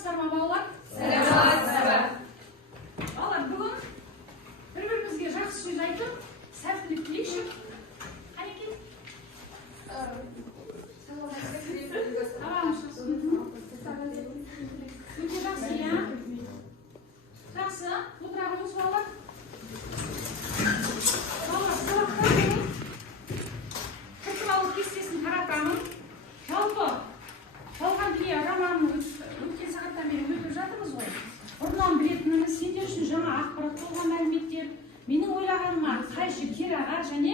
Саламатсыздар ма, балалар? Саламатсыздар. Балалар, бүгін бір-бірімізге жақсы сөз айтып, сәттілік тілейікші. Қанекей? Өте жақсы, иә? Жақсы, отырағымыз балалар. Балалар, сабақта бүгін құттықтау кестесін таратамын. Жалпы жалған дүние романын өткен сағаттан бері өтіп жатырмыз ғой. Бұрыннан білетініміз сендер үшін жаңа ақпарат болған мәліметтер, менің ойлағаныма қайшы кераға және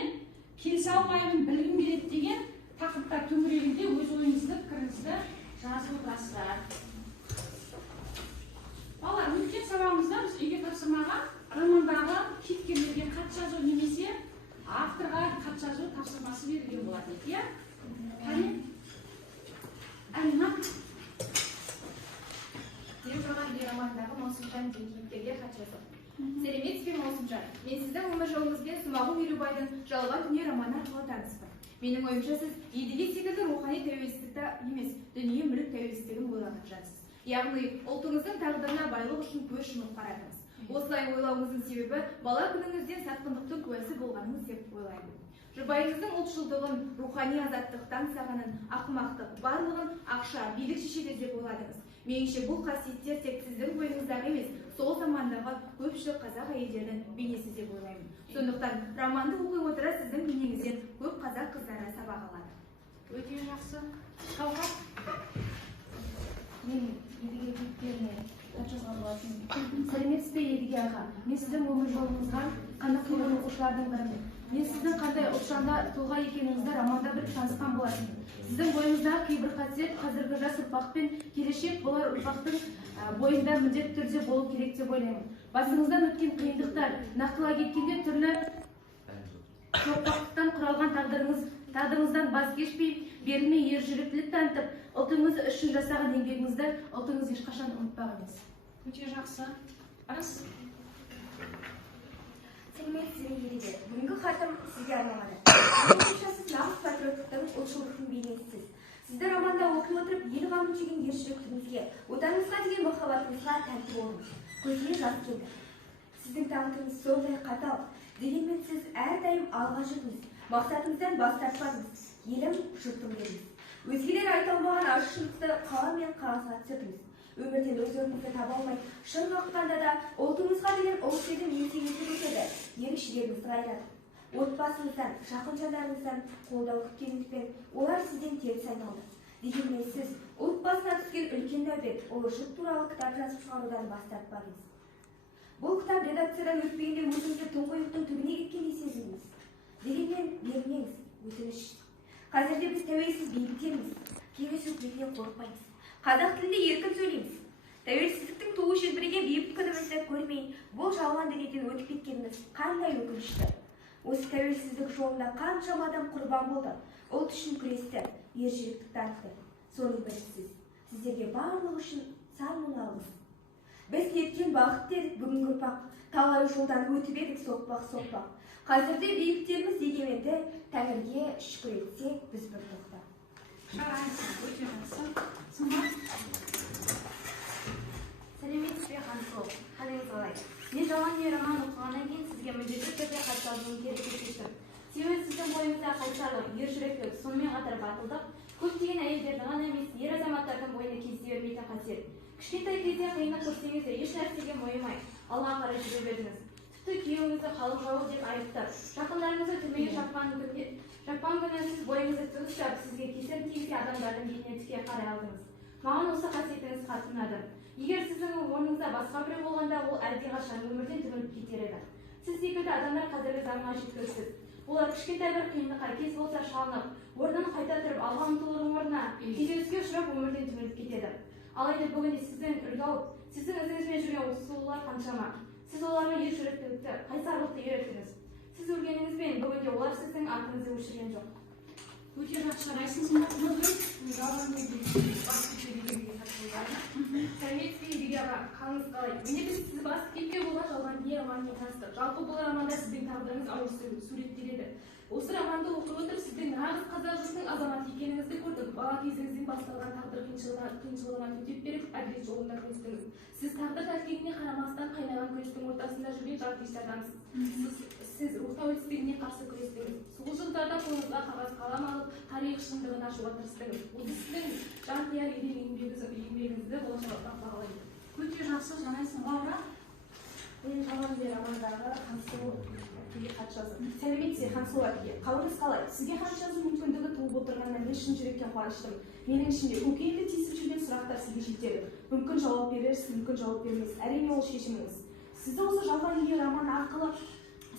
келісе алмаймын білгім келеді деген тақырыптар төңірегінде өз ойыңызды, пікіріңізді жазып отырасыздар. Балалар, өткен сабағымызда біз үйге тапсырмаға романдағы кейіпкерлерге хат жазу немесе авторға хат жазу тапсырмасы берілген болады, иә? Қане? Алина? Мен тұрған романдағы Маусымжан деген кейіпкерге хат жаздым. Сәлеметсіз бе, Маусымжан? Мен сіздің өмір жолыңызбен Смағұл Елубайдың Жалған дүние романы арқылы таныспын. Менің ойымша сіз едіге секілді рухани тәуелсіздікті емес, дүние мүлік тәуелсіздігін ойлаған жансыз. Яғни ұлтыңыздың тағдырына байлық үшін көз жұмып қарадыңыз. Осылай ойлауыңыздың себебі бала күніңізден сатқындықтың куәсі болғаныңыз деп ойлаймын. Жұбайыңыздың ұлтшылдығын, рухани азаттықтан сағанын, ақымақтық, барлығын ақша, билік шешеді деп ойладыңыз. Меніңше бұл қасиеттер тек сіздің бойыңыздағы емес, сол замандағы көпшілік қазақ әйелдерінің бейнесі деп ойлаймын. Сондықтан романды оқи отыра сіздің бейнеңізден көп қазақ қыздары сабақ алады. Өте жақсы. Талғат? Мен Едіге кейіпкеріне хат жазған болатынмын. Сәлеметсіз бе, Едіге аға? Мен сіздің өмір жолыңызға қанық қылған оқушылардың бірімін. Мен сіздің қандай ұлтжанда тұлға екеніңізді романда бір танысқан болатынмын. Сіздің бойыңыздағы кейбір қасиет қазіргі жас ұрпақ пен келешек болар ұрпақтың бойында міндетті түрде болу керек деп ойлаймын. Басыңыздан өткен қиындықтар, нақтылай кеткенде түрлі соқпақтықтан құралған тағдырыңыздан баз кешпей, берілмей ержүректілік танытып, ұлтыңыз үшін жасаған еңбегіңізді ұлтыңыз ешқашан ұмытпағаныз. Өте жақсы. Арас? Сәлеметсіз бе, Едіге? Бүгінгі хатым сізге арналады. Меніңше сіз нағыз патриоттықтың, ұлтшылдықтың бейнесісіз. Сізді романда оқи отырып, ел қамын жеген ержүректілігіңізге, отаныңызға деген махаббатыңызға тәнті болдым. Көзіме жас келді. Сіздің тағдырыңыз сондай қатал. Дегенмен сіз әрдайым алға жүрдіңіз. Мақсатыңыздан бас тартпадыңыз. Елім, жұртым дедіңіз. Өзгелер айта алмаған ашшылықты қалам мен қағазға түсірдіңіз. Өмірден өз орныңызды таба алмай, шын уақытында да ұлтыңызға деген ұлт сезім еңсеңізді көтерді, ерік-жігеріңіз сұрайды. Отбасыңыздан, жақын жандарыңыздан қолдау күткеніңізбен олар сізден теріс айналды. Дегенмен сіз ұлт басына түскен үлкен дәулет, ұлы жұт туралы кітап жазып шығарудан бас тартпадыңыз. Бұл кітап редакциядан өтпегенде өзіңізді тұңғиықтың түбіне кеткендей сезіндіңіз. Дегенмен бермеңіз, өтініш. Қазірде біз тәуелсіз бейбіт елміз, кеңес өкіметінен қорықпаймыз. Қазақ тілінде еркін сөйлейміз. Тәуелсіздіктің туы желбіреген бейбіт күнімізді көрмей, бұл жалған дүниеден өтіп кеткеніміз қандай өкінішті. Осы тәуелсіздік жолында қаншама адам құрбан болды, ұлт үшін күресті, ержүректік танытты. Соның бірі сіз. Сіздерге барлығы үшін сан мың алғыс. Біз ерткен бақыт дедік бүгінгі ұрпақ, талай жолдан өтіп едік соқпақ. Қазірде бейбіттеріміз дегенменді Тәңірге шүкір етсек, біз бір тоқта. Жарайсыз, өте жақсы. Сымбат? Сәлеметсіз бе, Хансұлу? Қалыңыз қалай? Мен жалған дүние романын оқығаннан кейін сізге міндетті түрде хат жазуым керек деп шештім. Себебі сіздің бойыңызда қайсарлық, ержүректілік, сонымен қатар батылдық, көптеген әйелдердің ғана емес, ер азаматтардың бойына кездесе бермейтін қасиет. Кішкентай кезде қиындық көрсеңіз де еш нәрсеге мойымай, алға қарай жүре бердіңіз. Тіпті күйеуіңізді халық жауы деп айыптап, жақындарыңызды түрмеге жапқан күні сіз бойыңызды тік ұстап, сізге кесір тигізген адамдардың бетіне тіке қарай алдыңыз. Маған осы қасиетіңіз қатты ұнады. Егер сіздің орныңызда басқа біреу болғанда, ол әлдеқашан өмірден түңіліп кетер еді. Сіз секілді адамдар қазіргі заманға жеткіліксіз. Олар кішкентай бір қиындыққа кез болса шалынып, орнын қайта тұрып, алға ұмтылудың орнына күйзеліске ұшырап өмірден түңіліп кетеді. Алайда бүгінде сіздің үлгі алып, сіздің ізіңізбен жүрген осы сұлулар қаншама. Сіз оларға ержүректілікті, қайсарлықты үйреттіңіз. Сіз өлгеніңізбен бүгінде олар сіздің атыңызды өшірген жоқ. Өте жақсы жарайсыз, Сымбат? Сәлеметсіз бе, Едіге аға? Қалыңыз қалай? Міне біз сізді басып кетпей болған жалған дүние романымен таныстық. Жалпы бұл романда сіздің тағдырыңыз ауыр суреттеледі. Осы романды оқып отырып сіздің нағыз қазақ жұртының азаматы екеніңізді көрдік. Бала кезіңізден басталған тағдыр қиыншылығынан төтеп беріп, әділет жолында өстіңіз. Сіз тағдыр тәлкегіне қарамастан қайнаған күрестің ортасында жүрген жартылайшы адамсыз. Сіз рух тәуелсіздігіне қарсы күрестіңіз. Сол жылдарда қолыңызға қағаз қалам алып, тарих шындығын ашуға тырыстыңыз. Осы сіздің жанқияр еңбегіңізді болашақта бағалайды. Өте жақсы жарайсың, Лаура. Мен қаламгер романдағы Хансұлу әпкеге хат жаздым. Сәлеметсіз, Хансұлу әпке. Қалыңыз қалай? Сізге хат жазу мүмкіндігі туып отырғанына мен шын жүректен қуаныштымын. Менің ішінде көкейімді тесіп жүрген сұрақтар сізге жетеді. Мүмкін жауап берерсіз, мүмкін жауап бермейсіз. Әрине ол шешіміңіз. Сізді осы жалған дүние роман арқылы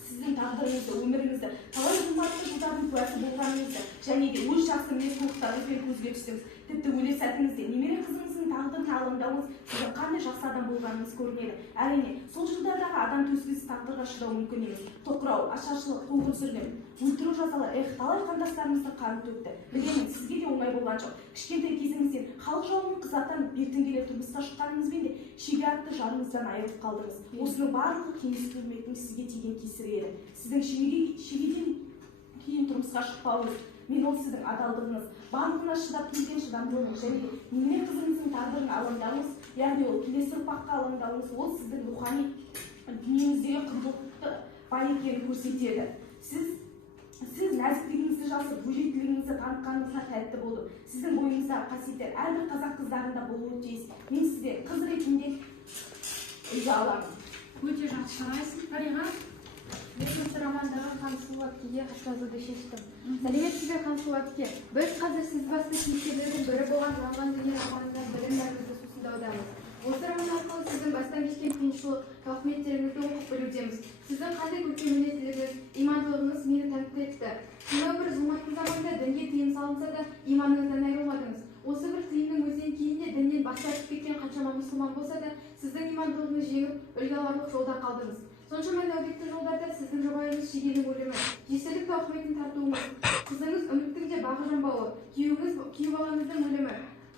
сіздің тағдырыңызды, өміріңізді, талай қымбатты жылдардың куәсі болғаныңызды және де өз жақсы мінез-құлықтарыңызбен көзге түстіңіз. Тіпті өлер сәтіңізде немере қызыңыздың тағдырын алаңдауыңыз сіздің қандай жақсы адам болғаныңыз көрінеді. Әрине, сол жылдардағы адам төзгісіз тағдырға шыдау мүмкін емес. Тоқырау, ашаршылық, қуғын-сүргін, өлтіру жазалар, талай қандастарымыздың қанын төкті. Білемін, сізге де оңай болған жоқ. Кішкентай кезіңізден халық жауының қыз атанып бертін келе тұрмысқа шыққаныңызбен де шеге атты жарыңыздан айырылып қалдыңыз. Осының барлығы кеңес үкіметінің сізге тиген кесірі еді. Сіздің шегеден кейін тұрмысқа шықпауыңыз, мен ол сіздің адалдығыңыз, барлығына шыдап келген шыдамдылығыңыз және де немере қызыңыздың тағдырын алаңдауыңыз, яғни ол келесі ұрпаққа алаңдауыңыз, ол сіздің рухани дүниеңіздегі құндылықты бай екенін көрсетеді. Сіз нәзіктігіңізді жасырып, өжеттілігіңізді танытқаныңызға тәтті болдым. Сіздің бойыңыздағы қасиеттер әрбір қазақ қыздарында болуы тиіс. Мен сізден қыз ретінде үлгі аламын. Өте жақсы жарайсың, Дариға. Мен осы романдағы Хансұлу әпкеге хат жазуды шештім. Сәлеметсіз бе, Хансұлу әпке? Біз қазір сіз басты кейіпкерлердің бірі болған жалған дүние романында білім нәрімізді сусындаудамыз. Осы роман арқылы сіздің бастан кешкен қиыншылық, тауқыметтеріңізді оқып білудеміз. Сіздің қандай көркем мінезділігіңіз, имандылығыңыз мені тәнті етті. Сонау бір зұлматты заманда дінге тыйым салынса да иманыңыздан айырылмадыңыз. Осы бір тыйымның өзінен кейін де діннен бас тартып кеткен қаншама мұсылман болса да, сіздің имандылығыңыз жеңіп, үлгі аларлық жолда қалдыңыз. Соншама нәубетті жолдарда сіздің жұбайыңыз шегенің өлімі, жесірлік тауқыметін тартуыңыз, қызыңыз үміттің де бағы жанбауы, күйеу балаңыздың өлімі,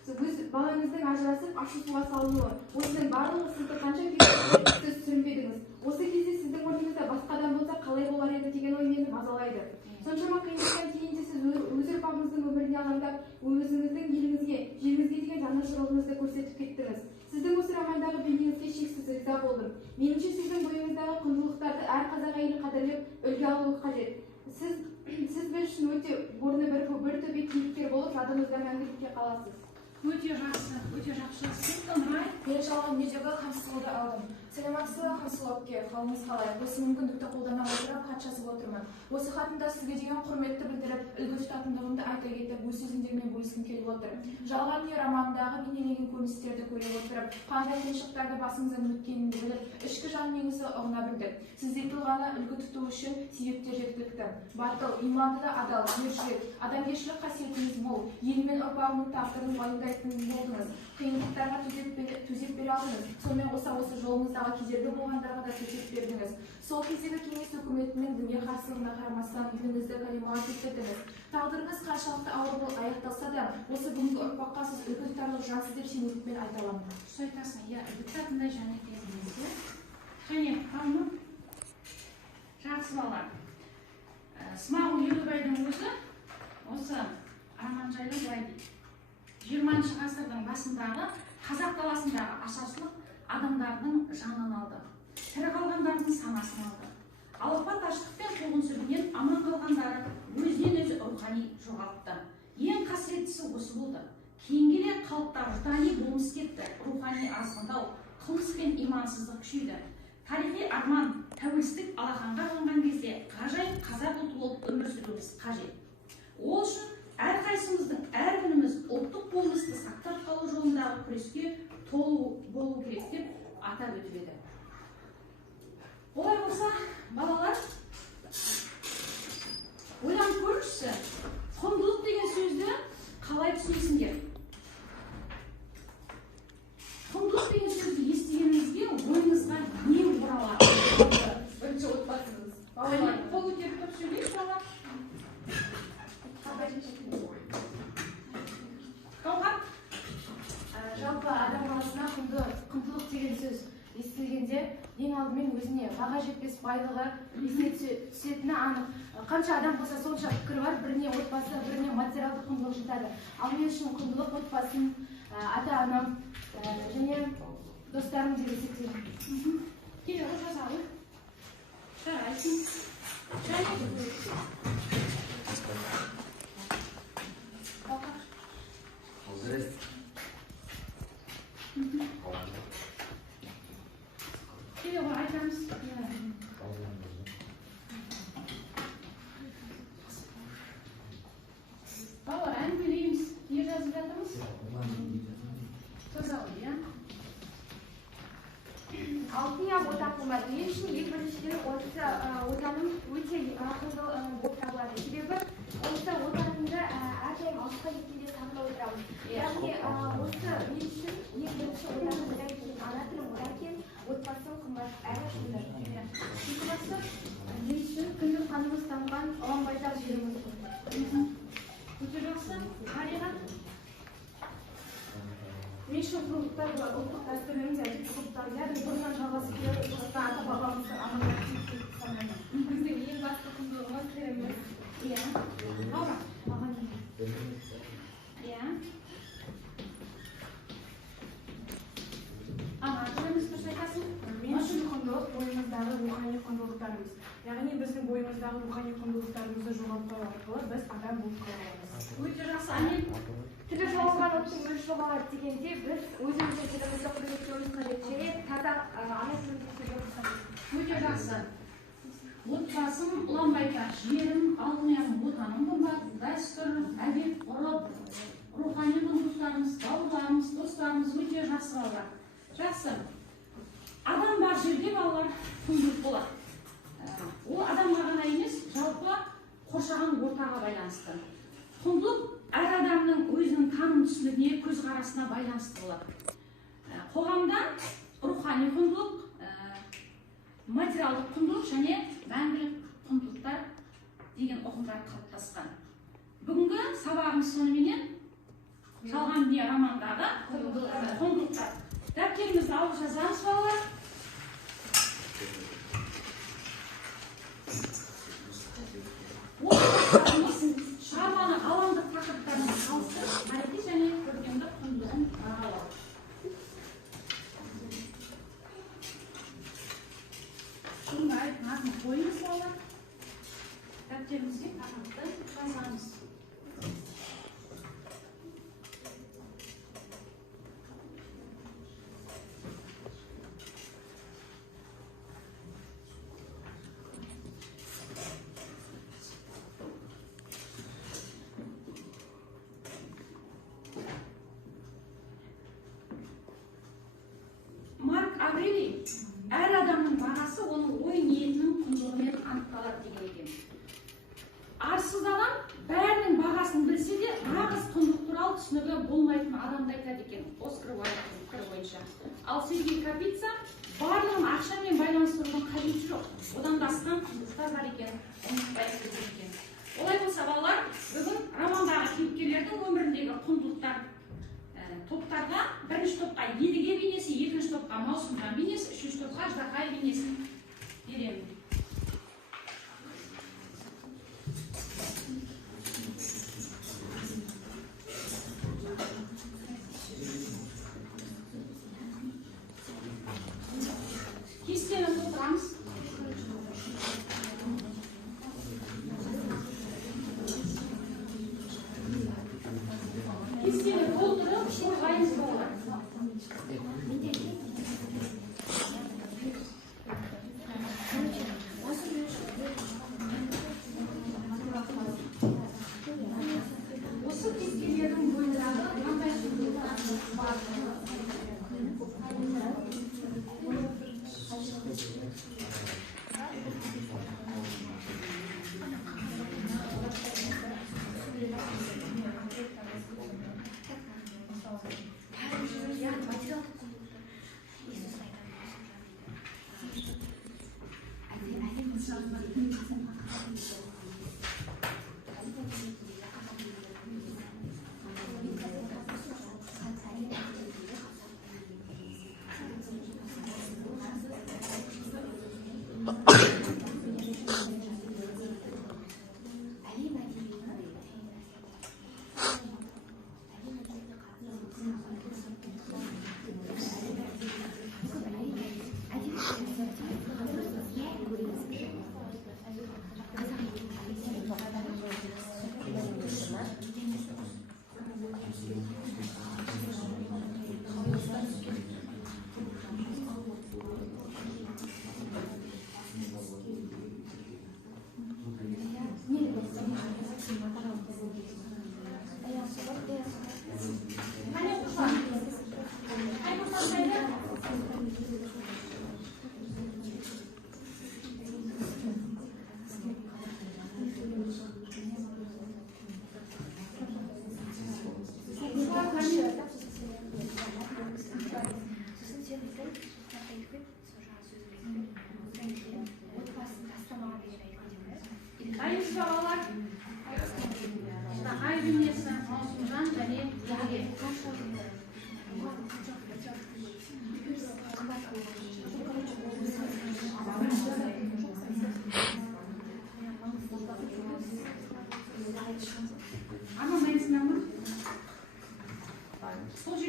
өз балаңыздың ажырасып ашу суға салынуы, осының барлығы сізді қанша күйеуге сіз сүрінбедіңіз. Осы кезде сіздің орныңызда басқа адам болса қалай болар еді деген ой мені мазалайды. Соншама қиындықтан кейін де сіз өз ұрпағыңыздың өміріне алаңдап, өзіңіздің еліңізге, жеріңізге деген жанашырлығыңызды көрсетіп кеттіңіз. Сіздің осы романдағы бейнеңізге шексіз риза болдым. Меніңше сіздің бойыңыздағы құндылықтарды әр қазақ әйелі қадірлеп, үлгі алуы қажет. Сіз біз үшін өте орны бір төбе кейіпкер болып, жадымызда мәңгілікке қаласыз. Өте жақсы. Сен Нұрай? Мен жалған дүниедегі Хансұлуды алдым. Сәлеметсіз бе, Хансұлу әпке? Қалыңыз қалай? Осы мүмкіндікті қолдана отырып хат жазып отырмын. Осы хатымда сізге деген құрметті білдіріп, үлгі тұтатындығымды айта кетіп, өз сөзімдермен бөліскім келіп отыр. Жалған дүние романындағы бейнеленген көріністерді көре отырып, қандай қиыншылықтарды басыңыздан өткенін біліп, ішкі жан дүниеңізді ұғына білдік. Сіздей тұлғаны үлгі тұту үшін себептер жеткілікті. Батыл, иманды да адал, ержүрек, адамгершілік қасиетіңіз мол, ел мен ұрпағының тағдырын уайымдайтын болдыңыз. Қиындықтарға төзеп бере алдыңыз. Сонымен қоса осы жолыңыздағы кедергі болғандарға да төтеп бердіңіз. Сол кездегі кеңес үкіметінің дінге қарсылығына қарамастан еліңізді калимаға келтірдіңіз. Тағдырыңыз қаншалықты ауыр болып аяқталса да, осы бүгінгі ұрпаққа сіз үлгі тұтарлық жансыз деп сеніммен айта аламын. Дұрыс айтасың, иә, үлгі тұтатындай жан екенсіз. Және қауым жақсы бала. Смағұл Елубайдың өзі осы роман жайлы былай дейді. 20 ғасырдың басындағы қазақ даласындағы ашаршылық адамдардың жанын алды. Тірі қалғандардың санасын алды. Алапат аштық пен қуғын-сүргіннен аман қалғандары өзінен өзі рухани жоғалтты. Ең қасіретісі осы болды. Кейінге қалыпта рухани болмыс кетті, рухани азғындау, қылмыс пен имансыздық күшейді. Тарихи арман, тәуелсіздік алақанға алынған кезде ғажайып қазақ ұлты болып өмір сүруіміз қажет. Ол үшін әрқайсымыздың әр күніміз ұлттық болмысты сақтап қалу жолындағы күреске толы болу керек деп атап өтіледі. Олай болса, балалар, ойланып көріңізші, құндылық деген сөзді қалай түсінесіңдер? Құндылық деген сөзді естігеніңізге ойыңызға не оралады? Бірінші отбасыңыз. Балалар, қол көтеріп тұрып сөйлейік, балалар. Жалпы адам баласына құндылық деген сөз естілгенде ең алдымен өзіне баға жетпес байлығы есіне түсетіні анық. Қанша адам болса сонша пікір бар, біріне отбасы, біріне материалдық құндылық жатады. Ал мен үшін құндылық отбасым, ата-анам және достарым деп есептеймін. Келе жасалып. Жарайсың. Келе ғой айтамыз. Балалар, әңгімелейміз. Не жазып жатырмыз? Тазалық, иә? Алтын я отан қымбат. Мен үшін ең біріншіден отаным өте ақылды болып табылады. Себебі осы отанымды әрдайым алысқа кеткенде сағынып отырамын. Яғни осы мен үшін ең бірінші отаным одан кейін ана тілім, одан кейін отбасым қымбат әрі шындар. Екіншісі, мен үшін күндік қанымыз тамған ұлан-байтақ жеріміз қымбат. Өте жақсы. Қариға? Мен үшін құндылықтар бар, ұлттық дәстүріміз, әдет-ғұрыптар, яғни бұрыннан жалғасып келе жатқан ата-бабамыздың аманатын деп санаймын. Біздің ең басты құндылығымыз тіліміз. Иә. Аура. Маған не? Иә. Ана, тіліміз дұрыс айтасың? Мен үшін құндылық бойымыздағы рухани құндылықтарымыз. Яғни біздің бойымыздағы рухани құндылықтарымызды жоғалтпау арқылы біз адам болып қала аламыз. Өте жақсы. Әмен? Тілі жоғалған ұлттың өзі жоғалады дегенде біз өзіміздің тілімізді құрметтеуіміз қажет және таза ана тілімізді сөйлеуіміз қажет. Өте жақсы. Отбасым, ұлан-байтақ жерім, алтын отаным қымбат, дәстүр, әдет, ғұрып, рухани құндылықтарымыз, бауырларымыз, достарымыз өте жақсы балалар. Жақсы. Адам бар жерде балалар құндылық болады. Ол адамға ғана емес, жалпы қоршаған ортаға байланысты. Құндылық әр адамның өзінің таным түсінігіне, көзқарасына байланысты болады. Қоғамда рухани құндылық, материалдық құндылық және мәңгілік құндылықтар деген ұғымдар қалыптасқан. Бүгінгі сабағымыз соныменен жалған дүние романдағы құндылықтар. Дәптерімізді алып жазамыз балалар. Шығарманы ғаламдық тақырыптармен салыстырып, тарихи және көркемдік құндылығын бағалау. Шыңғай мазмұн қойыңыз балалар. Дәптерімізге тақырыпты жазамыз. Әр адамның бағасы оның ой ниетінің құндылығымен анықталады деген екен. Арсыз адам бәрінің бағасын білсе де, нағыз құндылық туралы түсінігі болмайтын адамды айтады екен, Оскар Уайльдтың пікірі бойынша. Ал Сергей Капица барлығын ақшамен байланыстырудың қажеті жоқ. Одан да асқан құндылықтар бар екен, ұмытпайсыз деген екен. Олай болса балалар, бүгін романдағы кейіпкерлердің өміріндегі құндылықтар топтарға, бірінші топқа едіге бейнесі, екінші топқа маусымхан бейнесі, үшінші топқа аждақай бейнесін беремін. Кестені толтырамыз. Кестені толтырып, қорғаймыз балалар.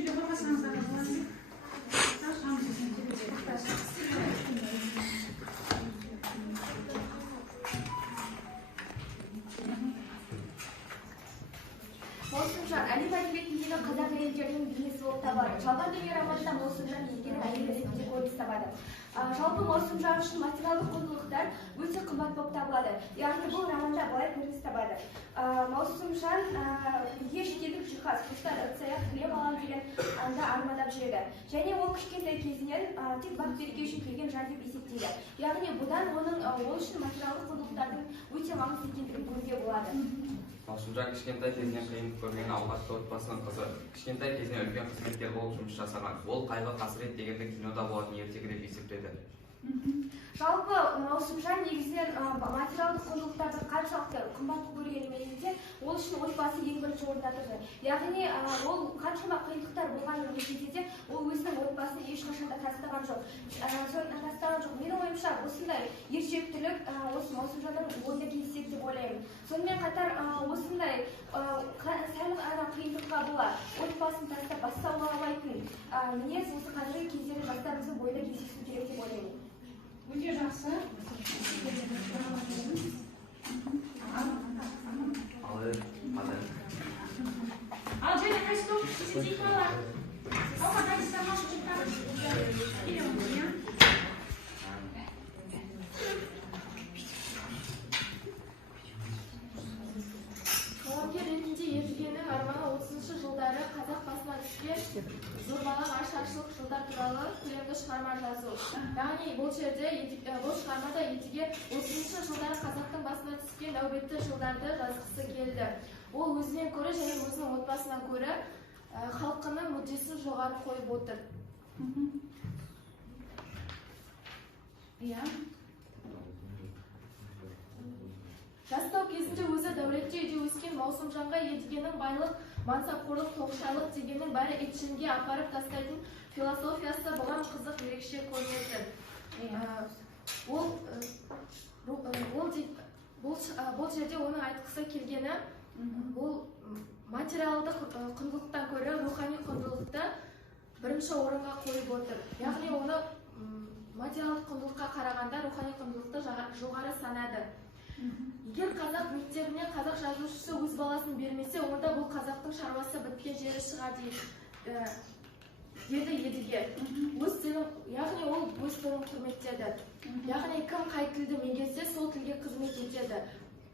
жерде қорғасаңыздар болады. Шамсыздың терезесі. Маусымжан әлем әдебиетіндегі қазақ әйелдерінің бейнесі болып табылады. Жалған дүние романында Маусымжан екенін әйел ретінде көрініс табады. Жалпы Маусымжан үшін материалдық құндылықтар өте қымбат болып табылады. Яғни бұл романда былай көрініс табады. Маусымжан үйге шетелдік жиһаз, құштар ыдыс-аяқ кілем алам деген анда армандап жүреді. Және ол кішкентай кезінен тек бақ береке үшін келген жан деп есептейді. Яғни бұдан оның ол үшін материалдық құндылықтардың өте маңызды екендігін көруге болады. Маусымжан кішкентай кезінен қиындық көрген алғашқы отбасының қызы. Кішкентай кезінен үлкен қызметкер болып жұмыс жасаған. Ол қайғы қасірет дегенді кинода болатын ертегілеп есептеді. Жалпы Маусымжан негізінен материалдық құндылықтарды қаншалықты қымбат көргенімен де ол үшін отбасы ең бірінші орында тұрды. Яғни ол қаншама қиындықтар болғанын кезде де ол өзінің отбасын ешқашан да тастаған жоқ. Менің ойымша осындай ержүректілік осы Маусымжанның бойында кездеседі деп ойлаймын. Сонымен қатар осындай сәл ғана қиындыққа бола отбасын тастап бастауға алмайтын мінез осы қазіргі кездегі жастарымыздың бойында кездесу керек деп ойлаймын. Өте жақсы. Ал және қайсы топ сіздей балалар? Алға қайсыдан алып келемін. Қаламгер ретінде Едігенің арманы 30-шы жылдары қазақ басына түскен зорлаған ашаршылық жылдар туралы көлемді шығарма жазу. Яғни бұл шығармада Едіге 30-шы жылдары қазақтың басына түскен нәубетті жылдарды жазғысы келді. Ол өзінен көрі және өзінің отбасынан көрі халқының мүддесін жоғары қойып отыр. Жастау кезінде өзі дәулетті үйде өскен Маусымжанға Едігенің байлық, мансапқорлық, тоғышарлық дегеннің бәрі итшінге апарып тастайтын философиясы бұған қызық ерекше көрінеді. Бұл жерде оның айтқысы келгені бұл материалдық құндылықтан көрі рухани құндылықты бірінші орынға қойып отыр. Яғни оны материалдық құндылыққа қарағанда рухани құндылықты жоғары санады. Егер қазақ мектебіне қазақ жазушысы өз баласын бермесе, онда бұл қазақтың шаруасы біткен жері шығады деді Едіге. Яғни ол өз тілін құрметтеді. Яғни кім қай тілді меңгерсе, сол тілге қызмет етеді.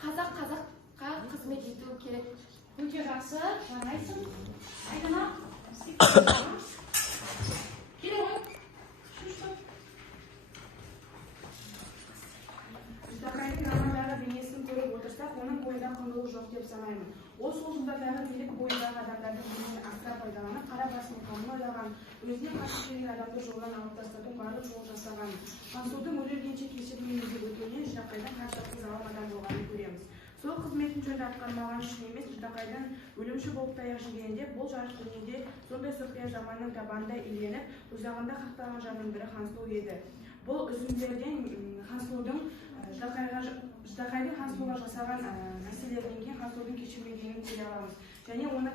Қазақ қазаққа қызмет ету керек. Өте жақсы, жарайсың. Айдана. Келе ғой. Жұтақайдың романдары бейнесін көріп отырсақ, оның бойында құндылық жоқ деп санаймын. Ол сол жылдардағы билік бойындағы адамдардың бейнесін асыра пайдаланып, қара басының қамын ойлаған, өзіне қарсы келген адамды жолдан алып тастату барлық жол жасаған. Хансұлудың өле-өлгенше кешірмеймін деп өтуінен Жұтақайдың қаншалықты залым адам болғанын көреміз. Сол қызметін жөнді атқармаған үшін емес, Жұтақайдың өлімші болып таяқ жегенде, бұл жарық дүниеде сондай сұрқия жаманның табанында иленіп, ұзағында қақталған жанның бірі Хансұлу еді. Бұл үзінділерден Хансұлудың Жұтақайдың Хансұлуға жасаған нәрселерінен кейін Хансұлудың кешірмегенін көре аламыз. Және оны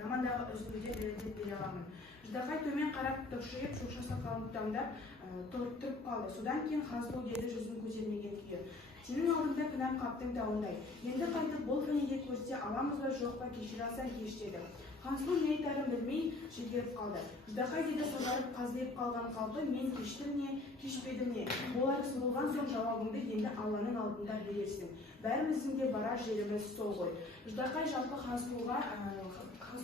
романдағы үзіндіден дәлелдеп бере аламын. Жұтақай төмен қарап тұқшиып, шоқшасы қалықтамдап тұрып қалды. Содан кейін Хансұлу деді жүзін көтермеген күйі. Сенің алдыңда кінәм қаптың тауындай. Енді қайтып бұл фәнеге көрсе аламыз ба жоқ па кешіре алсаң кеш деді. Хансұлу не айтарын білмей шегеріп қалды. Жұтақай деді сазарып қаздайып қалған қалпы, мен кештім не, кешпедім не. Олар сұғылған соң жауабыңды енді Алланың алдында берерсің. Бәріміздің де барар жеріміз сол ғой. Жұтақай жалпы Хансұлуды өз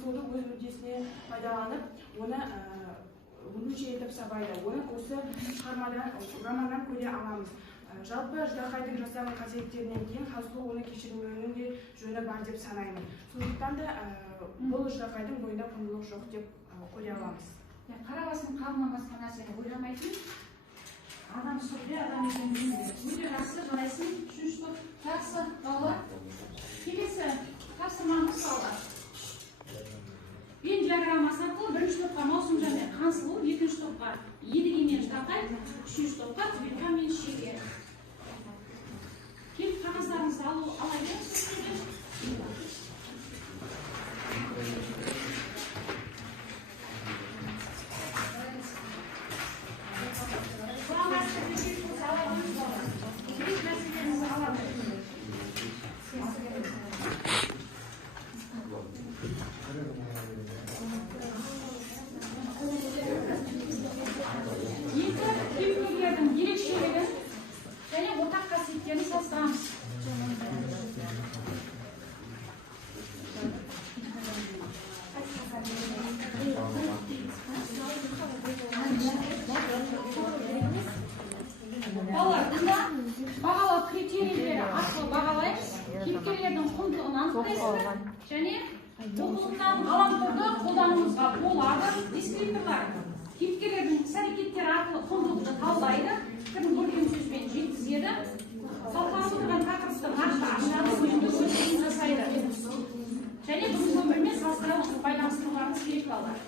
мүддесіне пайдаланып, оны өлімші етіп сабайды. Оны осы романнан көре аламыз. Жалпы Жұтақайдың жасаған қасиеттерінен кейін Хансұлу оны кешірмеуінің де жөні бар деп санаймын. Сондықтан да бұл Жұтақайдың бойында құндылық жоқ деп көре аламыз. Қара басының қамынан басқа нәрсені ойламайтын адам сүрде адам екенін білмейді. Өте жақсы, жарайсың. Үшінші топ жақсы балалар. Келесі тапсырмамыз балалар. Ең диаграммасы арқылы бірінші топқа Маусымжан мен Хансұлу, екінші топқа Едіге мен Жұтақай, үшінші топқа Түбелқа мен Шеге. Келіп қағаздарыңызды ала беріңіз. және оқулықтан ғаламторды қолдануыңызға болады. Дескрипторлар кейіпкерлердің іс-әрекеттері арқылы құндылықты талдайды, пікірін көркем сөзбен жеткізеді, талқыланып отырған тақырыпты нақты ашады, өзіндік өздігін жасайды. Және бүгінгі өмірмен салыстыра отырып байланыстыруларыңыз керек балалар.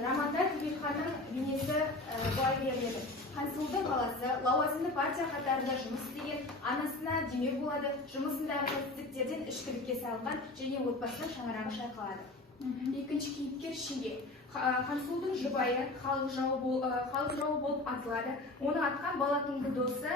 Романда Түбетханның бейнесі былай беріледі. Хансұлудың баласы лауазымды партия қатарында жұмыс істеген, анасына демеу болады, жұмысындағы сәтсіздіктерден ішкілікке салынған және отбасының шаңырағы шайқалады. Екінші кейіпкер Шеге. Хансұлудың жұбайы халық жауы болып атылады. Оны атқан балатынды досы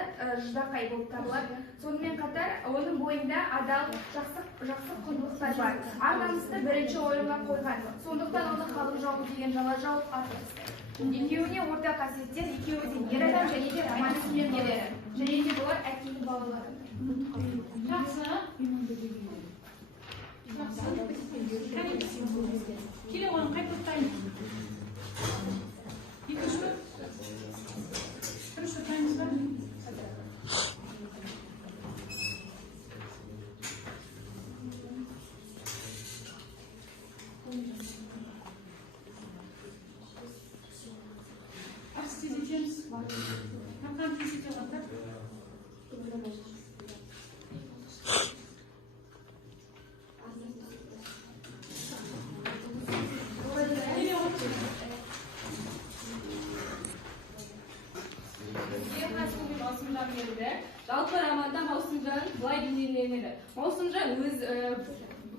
Ждақай болып табылады. Сонымен қатар, оның бойында адал, жақсы құндылықтар бар. Ар-намысты бірінші орынға қойған. Сондықтан оны халық жауы деген жала жауып атылды. Екеуіне орта қасиеттер, екеуі де ер адам және де романс кейіпкерлері. Және де бұлар әкенің балалары. Келе оған қайтып ұттаймыз. Екінші бі? Бірінші ұттаймыз ба? Ақсы тез етеміз. Қанқан тез ете оғандар? Жалпы романда маусым Маусымжан былай бейнеленеді. Маусымжан өз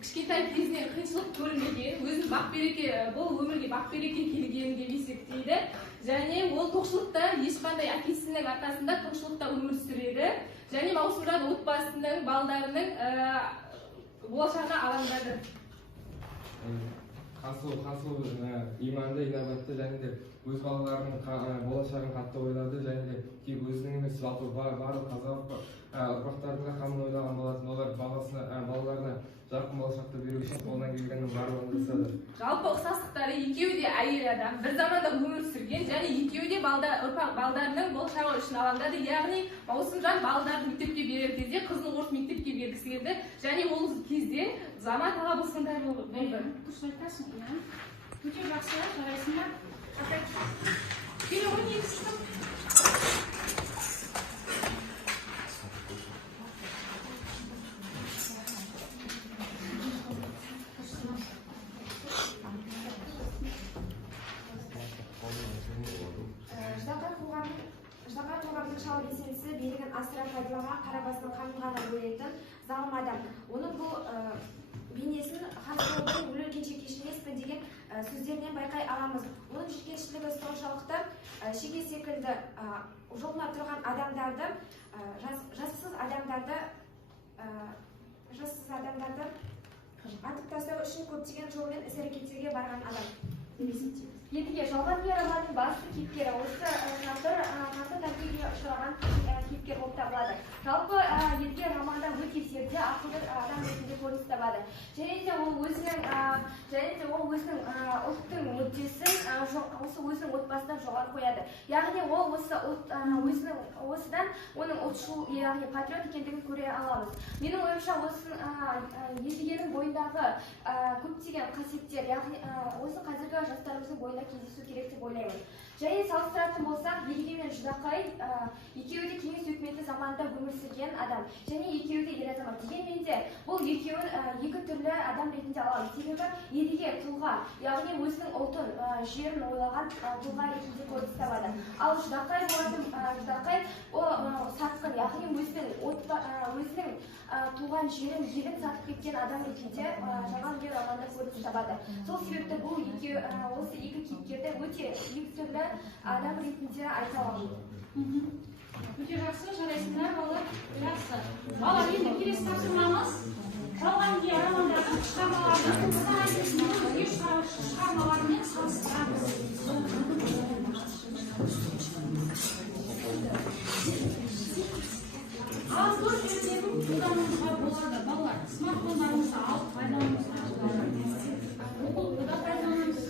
кішкентай кезінен қиыншылық көрмеген, өзін бақ-береке, бұл өмірге бақ-береке келгенін деп есептейді. Және ол тоқшылықта ешқандай әкесінің арқасында тоқшылықта өмір сүреді. Және Маусымжан отбасының, балдарының болашағына алаңдады. Хансұлу иманды, инабатты және де өз балаларының болашағын қатты ойлады және де тек өзінің емес жалпы барлық қазақ ұрпақтарына қамын ойлаған болатын. Олар балаларына жарқын болашақты беру үшін қолынан келгеннің барлығын жасады. Жалпы ұқсастықтары екеуі де әйел адам, бір заманда өмір сүрген және екеуі де балдарының болашағы үшін алаңдады. Яғни Маусымжан балдарын мектепке берер кезде қызын орыс мектепке бергісі келді және ол кезде заман талабы сондай болды. Дұрыс айтасың, иә. Өте жақсы, жарайсыңдар. Келе ойнайсың. Ждақай қоғамның шал белсендісі билігін асыра пайдаланған қара басының қамын ғана ойлайтын залым адам. Оның бұл бейнесін Хансұлудың өлергенше кешірмеспін деген сөздерінен байқай аламыз. Оның жүргеншілігі соншалықты шеге секілді жолына тұрған адамдарды, жассыз адамдарды атып тастау үшін көптеген жолмен іс-әрекеттерге барған адам. Едіге жалған ер романның басты кейіпкері осы қасыр тәрбиеге ұшыраған кейіпкер болып табылады. Жалпы Едіге романда өте зерде, ақылды адам ретінде көрініс табады. Және де ол өзінің ұлттың мүддесін осы өзінің отбасынан жоғары қояды. Яғни ол осыдан оның ұлтшыл, яғни патриот екендігін көре аламыз. Менің ойымша Едігенің бойындағы көптеген қасиеттер, яғни осы қазіргі жастарымыздың бойында кездесу керек деп ойлаймын. Және салыстыратын болсақ, Едіге мен Ждақай екеуі де кеңес өкіметі заманында өмір сүрген адам. Және екеуі де ер азамат. Дегенмен де бұл екеуін екі түрлі адам ретінде аламыз. Себебі Едіге тұлға, яғни өзінің ұлтын, жерін ойлаған тұлға ретінде көрініс табады. Ал Ждақай сатқын, яғни өзінің туған жерін сатып кеткен адам ретінде жалған ер романда көрініс табады. Сол себепті бұл осы екі кейіпкерді өте екі түрлі адам ретінде айта аламыз. Өте жақсы, жарайсыңдар, балалар. Жақсы. Балалар, енді келесі тапсырмамыз жалған ер романдағы шығармалардың өзге шығармалармен салыстырамыз. Аз көп жерден қолдануға болады, балалар. Смартфондарыңызды алып пайдалануға болады. Оқулықта пайдаланыңыз.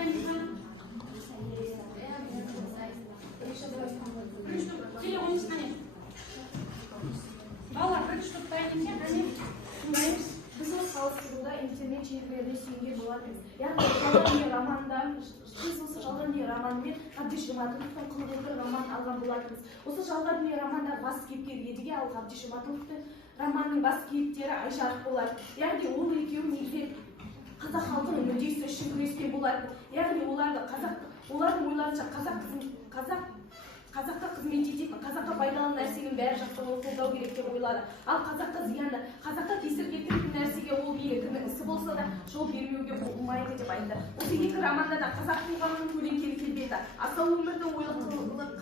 дайынсыздар? Бірінші топ келе қойыңыз қане. Балалар бірінші топ дайын екен, қане тыңдаймыз. Біз осы салыстыруда интернет желілерде сүйенген болатынбыз. Яғни жалған дүние романдан, біз осы жалған дүние романымен Қабдеш Жұматұловтың Құлғылды роман алған болатынбыз. Осы жалған дүние романда бас кейіпкер Едіге, ал Қабдеш Жұматұловтың романның бас кейіпкері Айшарық болады. Яғни ол екеуі негізі қазақ халқының мүддесі үшін күрескен болады. Яғни олардың ойларынша қазаққа қызмет ететін, қазаққа пайдалы нәрсенің бәрі жақтан ол қолдау керек деп ойлады. Ал қазаққа зиянды, қазаққа кесір келтіретін нәрсеге ол кімнің ісі болса да жол бермеуге болмайды деп айтты. Осы екі романда да қазақ қоғамының көлеңкелі келбеті, асау өмірдің ойлық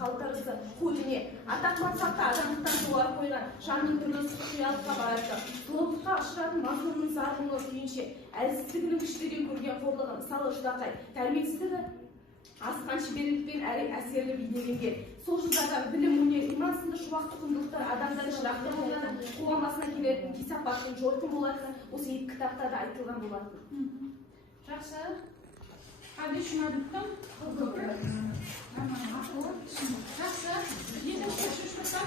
қалтарысы, қойыне, атақ мансапта адамдықтан жоғары қойған жанның түрлі қиялыққа барады. Зұлымдыққа ұшыратын мазлумның зар-мұңы күйінше, әлсіздігінің күштіден көрген қорлығы, мысалы Ждақай, тәрбиесіздігі асқан шеберлікпен әрі әсерлі бейнеленген. Сол жылдарда білім, өнер, иман сынды шуақты құндылықтар адамдарды жырақты болатын, қоғам басына келетін кесапаттың жойқын болатыны осы екі кітаптарда айтылған болатын. Жақсы. Қабдеш Жұматұловтың Құлғылды романы арқылы түсіндік. Жақсы. Енді үшінші топтар.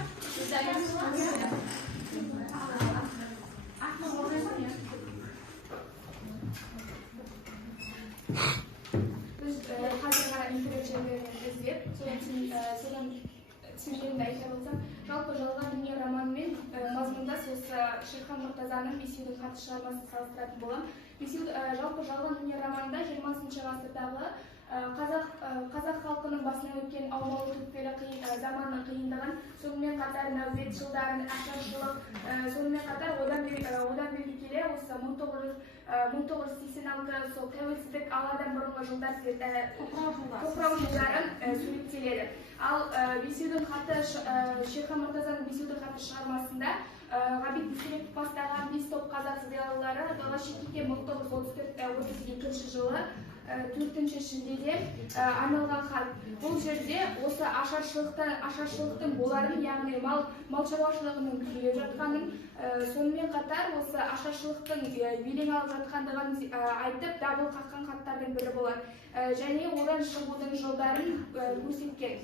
Ақмол оқиға не? Біз қазіргі интернет желілерінен іздеп, содан түсінгенімді айта болсам, жалпы жалған дүние романымен мазмұндас осы Шерхан Мұртазаның Бесеудің хаты шығармасын салыстыратын боламын. Жалпы жалған дүние романында 20 ғасырдағы қазақ халқының басынан өткен аумалы-төкпелі заманның қиындығын, сонымен қатар нәубет жылдарын, ашаршылық, сонымен қатар одан бері келе осы 1986 сол тәуелсіздік аладан бұрынғы жылдар тоқырау жылдарын суреттеледі. Ал Бесеудің хаты, Шерхан Мұртазаның Бесеудің хаты шығармасында Ғабит Мүсірепов бастаған 5 топ қазақ зиялылары Голощекинге 1932 жылы 4 шілдеде арналған хат. Бұл жерде осы ашаршылықтың боларын, яғни мал шаруашылығының күйреп жатқанын, сонымен қатар осы ашаршылықтың белең алып жатқандығын айтып, дабыл қаққан хаттардың бірі болады. Және одан шығудың жолдарын көрсеткен.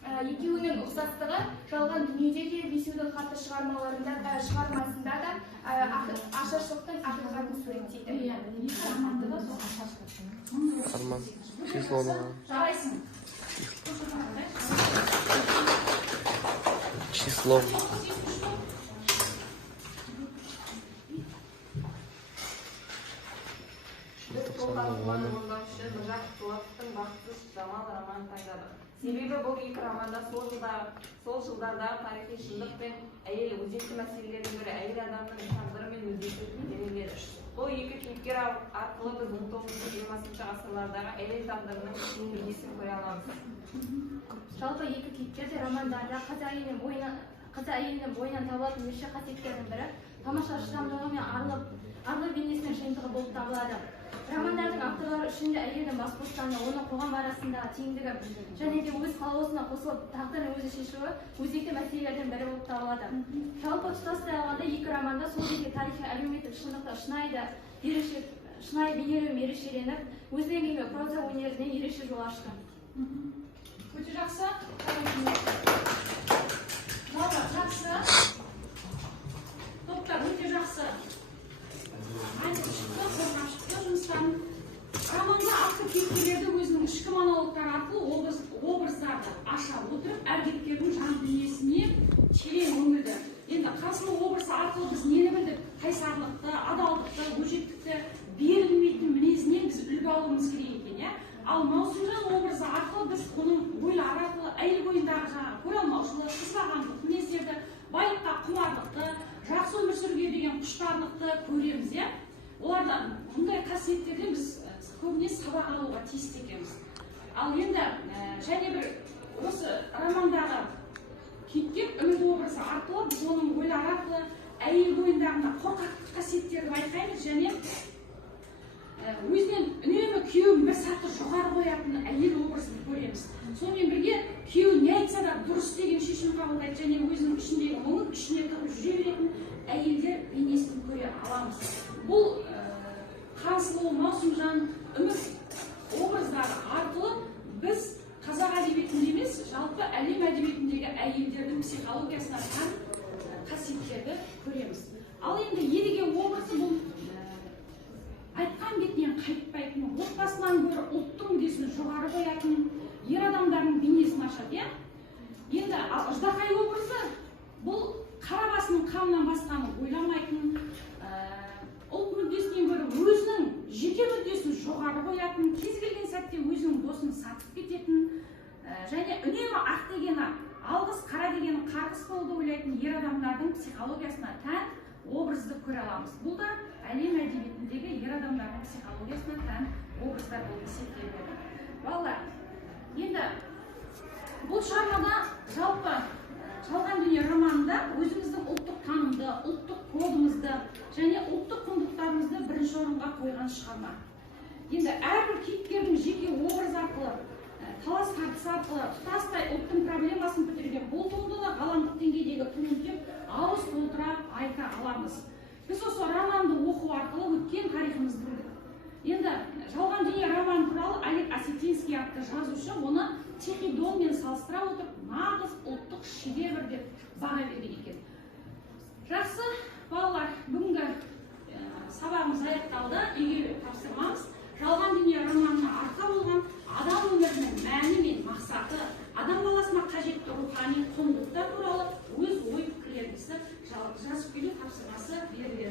Екеуінің ұқсастығы жалған дүниеде де Бесеудің хаты шығармасында да ашаршылықтың ақиқатын суреттейді. Арман, числоны. Жарайсың. Число. Біз қолдағы орындаушы Нұржақып Дулатовтың бақытсыз жамал романын таңдадық. Себебі бұл екі романда сол жылдардағы тарихи шындық пен әйел өзекті мәселелердің бірі әйел адамның тағдыры мен мүддесі дәлелдеді. Бұл екі кейіпкер арқылы біз 19-20 ғасырлардағы әйел тағдырының мүддесін көре аламыз. Жалпы екі кейіпкер де романдарда қазақ әйелінің бойынан табылатын ерекше қасиеттердің бірі тамаша шыдамдылығы мен арлы бейнесінің жиынтығы болып табылады. Романдардың авторлары үшін де әйелдің бас бостандығы, оның қоғам арасындағы теңдігі және де өз қалаусына қосылып тағдырын өзі шешуі өзекті мәселелердің бірі болып табылады. Жалпы тұтастай алғанда екі романда сол кезде тарихи әлеуметтік шындықты шынайы бейнелеумен ерекшеленіп, өзінің еңбегі проза өнеріне ерекше жол ашты. Өте жақсы. Жақсы. Топтар өте жақсы. Айтып шықты, қорғап шықты жұмыстан. Романда атты кейіпкерлерді өзінің ішкі монологтары арқылы образдарды аша отырып, әр кейіпкердің жан дүниесіне терең үңілді. Енді Қасымның образы арқылы біз нені білдік? Қайсарлықты, адалдықты, өжеттікті, берілмейтін мінезінен біз үлгі алуымыз керек екен. Ал Маусымжан образы арқылы біз оның ойлары арқылы әйел бойындағы көре алмаушылық, қысылғандық мінездерді, байлыққа құмарлықты, жақсы өмір сүруге деген құштарлықты көреміз. Олардан мұндай қасиеттерден біз көбіне сабақ алуға тиісті екенбіз. Ал енді және бір осы романдағы кейіпкер үміт образы арқылы біз оның ойлары арқылы әйел бойындағы қорқақтық қасиеттерді байқаймыз және өзінен үнемі күйеуін бір саты жоғары қоятын әйел образын көреміз. Сонымен бірге күйеуі не айтса да дұрыс деген шешім қабылдайды және өзінің ішіндегі мұңын ішіне тығып жүре беретін әйелдер бейнесін көре аламыз. Бұл Қансұлу, Маусымжан, үміт образдар психологиясына тән қасиеттерді көреміз. Ал енді едіге образы бұл айтқан бетінен қайтпайтын, отбасынан гөрі ұлттың мүддесін жоғары қоятын ер адамдардың бейнесін ашады. Енді аждақай образы бұл қара басының қамынан басқаны ойламайтын, ұлт мүддесінен гөрі өзінің жеке мүддесін жоғары қоятын, кез келген сәтте өзінің досын сатып кететін, және үнемі ақ дегені алғыс, қара дегені қарғыс болуды ойлайтын ер адамдардың психологиясына тән образды көре аламыз. Бұл да әлем әдебиетіндегі ер адамдардың психологиясына тән образдар болып есептеледі. Балалар, енді бұл шығармада жалпы жалған дүние романында өзіміздің ұлттық танымды, ұлттық кодымызды және ұлттық құндылықтарымызды бірінші орынға қойған шығарма. Енді әрбір кейіпкердің жеке образ арқылы, талас тартыс арқылы тұтастай ұлттың проблемасын көтерген бұл туындыны ғаламдық деңгейдегі туынды деп ауыз толтыра айта аламыз. Біз осы романды оқу арқылы өткен тарихымызды білдік. Енді жалған дүние романы туралы Олег Осетинский атты жазушы оны Тихий-Донмен салыстыра отырып, нағыз ұлттық шедевр деп баға берген екен. Жақсы, балалар, бүгінгі сабағымыз аяқталды. Үйге тапсырмамыз. Жалған дүние романына арқа болған адам өмірінің мәні мен мақсаты, адам баласына қажетті рухани құндылықтар туралы өз ой пікірлеріңізді жазып келу тапсырмасы беріледі.